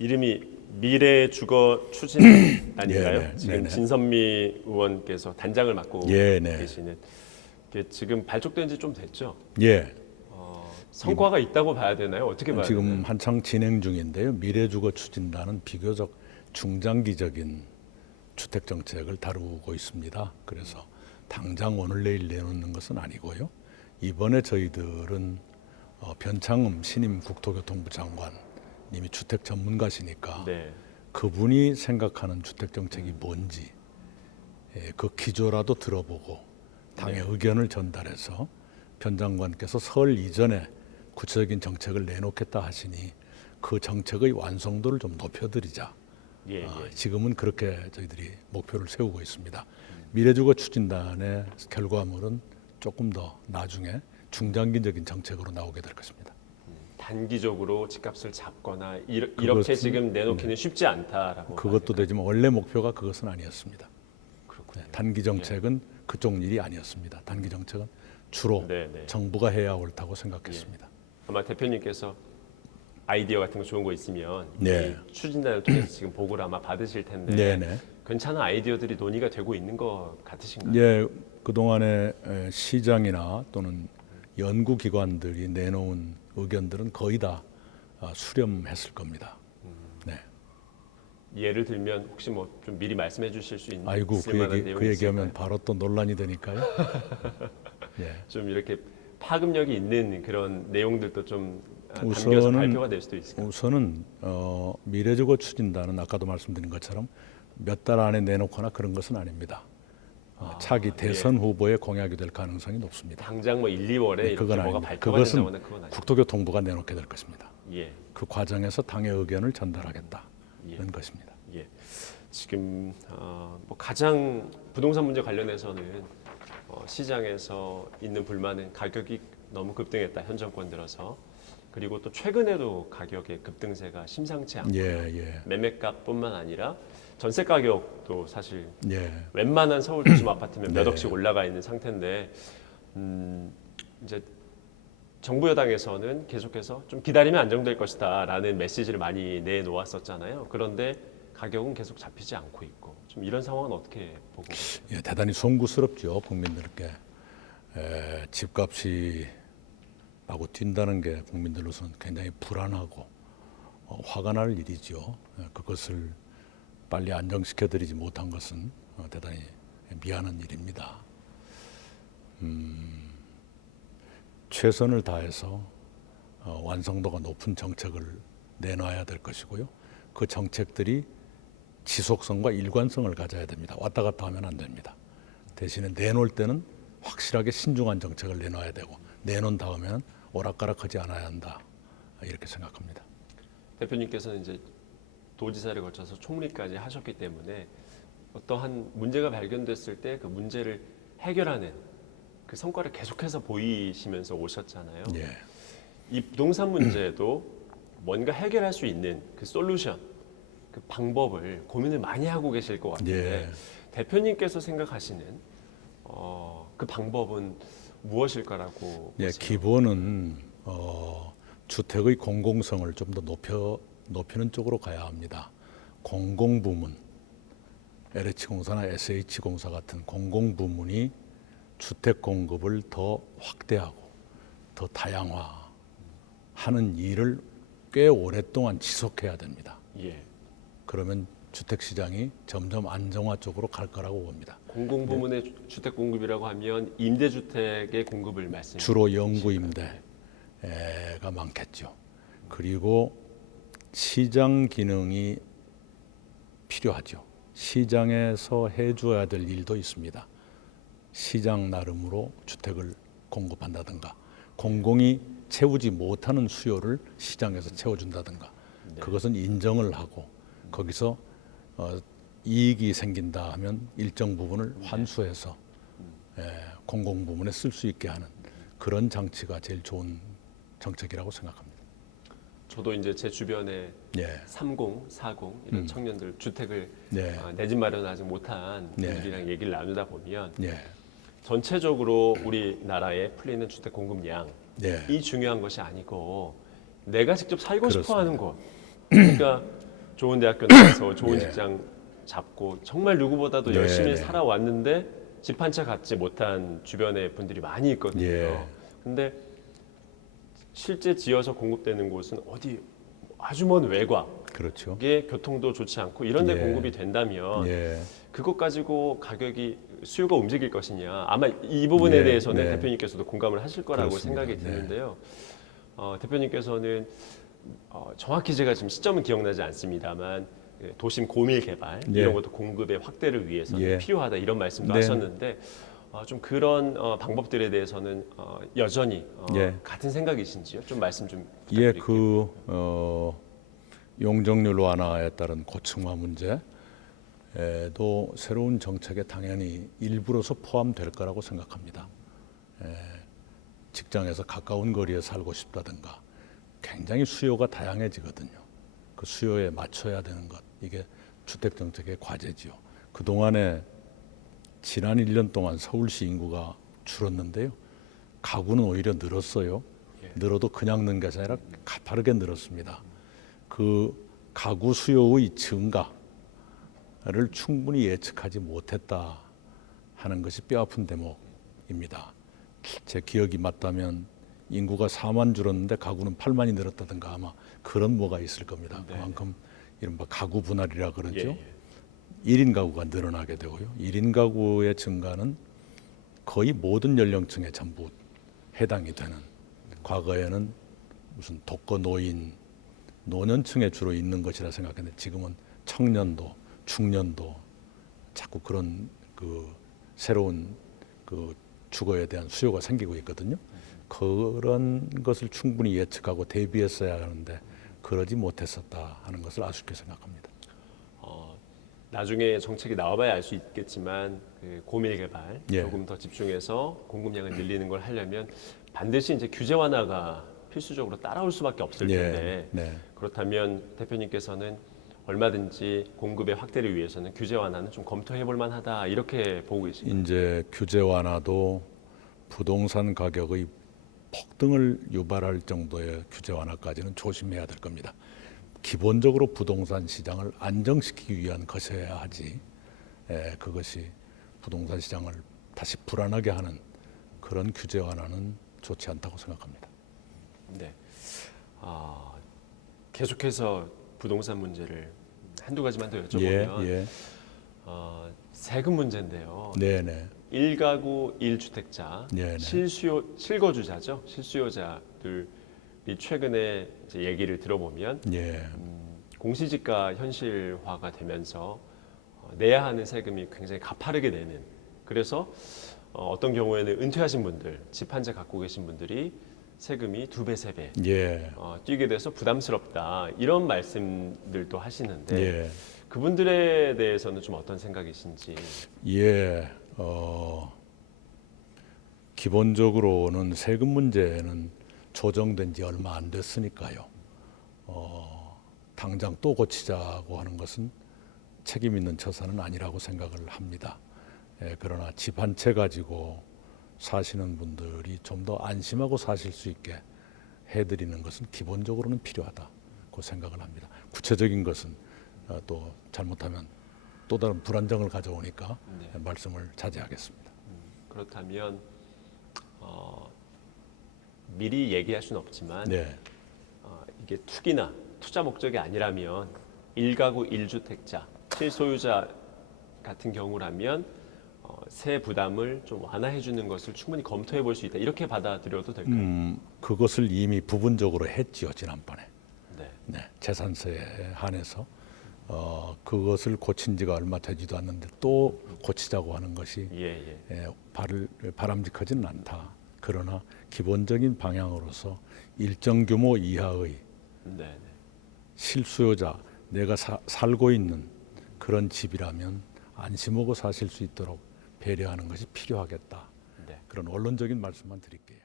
이름이 미래주거 추진 아닌가요? 네, 네, 지금 네, 네. 진선미 의원께서 단장을 맡고 네. 계시는 게 지금 발족된 지 좀 됐죠? 예, 성과가 있다고 봐야 되나요? 어떻게 봐야 지금 되나요? 한창 진행 중인데요. 미래주거 추진단은 비교적 중장기적인 주택 정책을 다루고 있습니다. 그래서 당장 오늘 내일 내놓는 것은 아니고요. 이번에 저희들은 변창흠 신임 국토교통부 장관님이 주택 전문가시니까 네. 그분이 생각하는 주택 정책이 뭔지 그 기조라도 들어보고 당의 의견을 전달해서 변 장관께서 설 이전에 구체적인 정책을 내놓겠다 하시니 그 정책의 완성도를 좀 높여드리자. 예, 예. 지금은 그렇게 저희들이 목표를 세우고 있습니다. 미래주거 추진단의 결과물은 조금 더 나중에 중장기적인 정책으로 나오게 될 것입니다. 단기적으로 집값을 잡거나 이렇게 그것은, 지금 내놓기는 쉽지 않다라고. 그것도 되지만 원래 목표가 그것은 아니었습니다. 그렇군요. 단기 정책은 그쪽 일이 아니었습니다. 단기 정책은 주로 네, 네. 정부가 해야 옳다고 생각했습니다. 아마 대표님께서 아이디어 같은 거 좋은 거 있으면 네. 이 추진단을 통해서 지금 보고를 아마 받으실 텐데 네네. 괜찮은 아이디어들이 논의가 되고 있는 것 같으신가요? 예, 그동안에 시장이나 또는 연구기관들이 내놓은 의견들은 거의 다 수렴했을 겁니다. 네. 예를 들면 혹시 뭐 좀 미리 말씀해 주실 수 있는 아이고 있을 만한 내용이 그 얘기하면 있을까요? 바로 또 논란이 되니까요. 예. 좀 이렇게 파급력이 있는 그런 내용들도 좀 담겨서 우선은 발표가 될 수도 있을까요? 우선은 미래주거 추진단은 아까도 말씀드린 것처럼 몇 달 안에 내놓거나 그런 것은 아닙니다. 차기 대선 후보의 공약이 될 가능성이 높습니다. 당장 뭐 1, 2월에 이렇게 그건 뭐가 아닙니다. 발표가 그것은 된다거나 그건 아니에요. 국토교통부가 내놓게 될 것입니다. 예, 그 과정에서 당의 의견을 전달하겠다는 예. 것입니다. 예. 지금 뭐 가장 부동산 문제 관련해서는 시장에서 있는 불만은 가격이 너무 급등했다 현 정권 들어서 그리고 또 최근에도 가격의 급등세가 심상치 않고 예. 매매값뿐만 아니라 전세 가격도 사실 예. 웬만한 서울 도심 아파트면 몇 네. 억씩 올라가 있는 상태인데 이제 정부 여당에서는 계속해서 좀 기다리면 안정될 것이다라는 메시지를 많이 내놓았었잖아요. 그런데 가격은 계속 잡히지 않고 있고 좀 이런 상황은 어떻게 보고 계세요? 예, 대단히 송구스럽죠. 국민들께 집값이 마구 뛴다는 게 국민들로서는 굉장히 불안하고 화가 날 일이죠. 그것을 빨리 안정시켜드리지 못한 것은 대단히 미안한 일입니다. 최선을 다해서 완성도가 높은 정책을 내놔야 될 것이고요. 그 정책들이 지속성과 일관성을 가져야 됩니다. 왔다 갔다 하면 안 됩니다. 대신에 내놓을 때는 확실하게 신중한 정책을 내놔야 되고 내놓은 다음에는 오락가락하지 않아야 한다. 이렇게 생각합니다. 대표님께서는 이제 도지사를 거쳐서 총리까지 하셨기 때문에 어떠한 문제가 발견됐을 때 그 문제를 해결하는 그 성과를 계속해서 보이시면서 오셨잖아요. 예. 이 부동산 문제도 뭔가 해결할 수 있는 그 솔루션, 그 방법을 고민을 많이 하고 계실 것 같은데 예. 대표님께서 생각하시는 그 방법은 무엇일까라고 예, 보세요? 기본은 주택의 공공성을 좀 더 높이는 쪽으로 가야 합니다. 공공부문, LH공사나 SH공사 같은 공공부문이 주택 공급을 더 확대하고 더 다양화하는 일을 꽤 오랫동안 지속해야 됩니다. 예. 그러면 주택 시장이 점점 안정화 쪽으로 갈 거라고 봅니다. 공공부문의 주택 공급이라고 하면 임대주택의 공급을 말씀하시는 주로 영구 임대가 많겠죠. 그리고 시장 기능이 필요하죠. 시장에서 해줘야 될 일도 있습니다. 시장 나름으로 주택을 공급한다든가 공공이 채우지 못하는 수요를 시장에서 채워준다든가 그것은 인정을 하고 거기서 이익이 생긴다 하면 일정 부분을 환수해서 공공부문에 쓸 수 있게 하는 그런 장치가 제일 좋은 정책이라고 생각합니다. 저도 이제 제 주변에 예. 30, 40 이런 청년들 주택을 네. 내 집 마련하지 못한 네. 분들이랑 얘기를 나누다 보면 예. 전체적으로 우리나라에 풀리는 주택 공급량이 예. 중요한 것이 아니고 내가 직접 살고 싶어 그렇습니다. 하는 곳. 그러니까 좋은 대학교 나와서 좋은 예. 직장 잡고 정말 누구보다도 네, 열심히 네. 살아왔는데 집 한 채 갖지 못한 주변의 분들이 많이 있거든요. 예. 근데 실제 지어서 공급되는 곳은 어디 아주 먼 외곽, 그렇죠. 이게 교통도 좋지 않고 이런 데 예. 공급이 된다면 예. 그것 가지고 가격이 수요가 움직일 것이냐, 아마 이 부분에 네, 대해서는 네. 대표님께서도 공감을 하실 거라고 그렇습니다. 생각이 네. 드는데요. 대표님께서는 정확히 제가 지금 시점은 기억나지 않습니다만 도심 고밀 개발 예. 이런 것도 공급의 확대를 위해서는 예. 필요하다 이런 말씀도 네. 하셨는데 좀 그런 방법들에 대해서는 여전히 예. 같은 생각이신지요? 좀 말씀 좀 예, 부탁드릴게요. 용적률 완화에 따른 고층화 문제도 새로운 정책에 당연히 일부로서 포함될 거라고 생각합니다. 직장에서 가까운 거리에 살고 싶다든가 굉장히 수요가 다양해지거든요. 그 수요에 맞춰야 되는 것, 이게 주택 정책의 과제지요. 그 동안에 지난 1년 동안 서울시 인구가 줄었는데요. 가구는 오히려 늘었어요. 늘어도 그냥 는 것이 아니라 가파르게 늘었습니다. 그 가구 수요의 증가를 충분히 예측하지 못했다 하는 것이 뼈아픈 대목입니다. 제 기억이 맞다면 인구가 4만 줄었는데 가구는 8만이 늘었다든가 아마 그런 뭐가 있을 겁니다. 네. 그만큼 이른바 가구 분할이라 그러죠. 예. 1인 가구가 늘어나게 되고요. 1인 가구의 증가는 거의 모든 연령층에 전부 해당이 되는, 과거에는 무슨 독거 노인, 노년층에 주로 있는 것이라 생각했는데 지금은 청년도, 중년도 자꾸 그런 그 새로운 그 주거에 대한 수요가 생기고 있거든요. 그런 것을 충분히 예측하고 대비했어야 하는데 그러지 못했었다 하는 것을 아쉽게 생각합니다. 나중에 정책이 나와봐야 알 수 있겠지만 그 고밀 개발 예. 조금 더 집중해서 공급량을 늘리는 걸 하려면 반드시 이제 규제 완화가 필수적으로 따라올 수밖에 없을 텐데 네. 그렇다면 대표님께서는 얼마든지 공급의 확대를 위해서는 규제 완화는 좀 검토해볼 만하다 이렇게 보고 계십니다. 이제 규제 완화도 부동산 가격의 폭등을 유발할 정도의 규제 완화까지는 조심해야 될 겁니다. 기본적으로 부동산 시장을 안정시키기 위한 것이어야 하지, 그것이 부동산 시장을 다시 불안하게 하는 그런 규제 완화는 좋지 않다고 생각합니다. 네. 계속해서 부동산 문제를 한두 가지만 더 여쭤보면 예. 세금 문제인데요. 네네. 1가구 1주택자 네네. 실거주자죠. 실수요자들이 최근에 이제 얘기를 들어보면 예. 공시지가 현실화가 되면서 내야 하는 세금이 굉장히 가파르게 되는, 그래서 어떤 경우에는 은퇴하신 분들, 집 한 채 갖고 계신 분들이 세금이 2배, 3배 예. 뛰게 돼서 부담스럽다 이런 말씀들도 하시는데 예. 그분들에 대해서는 좀 어떤 생각이신지. 예. 기본적으로는 세금 문제는 조정된 지 얼마 안 됐으니까요. 당장 또 고치자고 하는 것은 책임 있는 처사는 아니라고 생각을 합니다. 그러나 집 한 채 가지고 사시는 분들이 좀 더 안심하고 사실 수 있게 해드리는 것은 기본적으로는 필요하다고 생각을 합니다. 구체적인 것은 또 잘못하면 또 다른 불안정을 가져오니까 말씀을 자제하겠습니다. 그렇다면 미리 얘기할 수는 없지만 네. 이게 투기나 투자 목적이 아니라면 1가구 1주택자 실소유자 같은 경우라면 세 부담을 좀 완화해 주는 것을 충분히 검토해 볼 수 있다 이렇게 받아들여도 될까요? 그것을 이미 부분적으로 했지요, 지난번에. 네. 재산세에 한해서 그것을 고친 지가 얼마 되지도 않는데 또 고치자고 하는 것이 예. 바람직하지는 않다. 그러나 기본적인 방향으로서 일정 규모 이하의 네. 실수요자, 내가 살고 있는 그런 집이라면 안심하고 사실 수 있도록 배려하는 것이 필요하겠다. 네. 그런 원론적인 말씀만 드릴게요.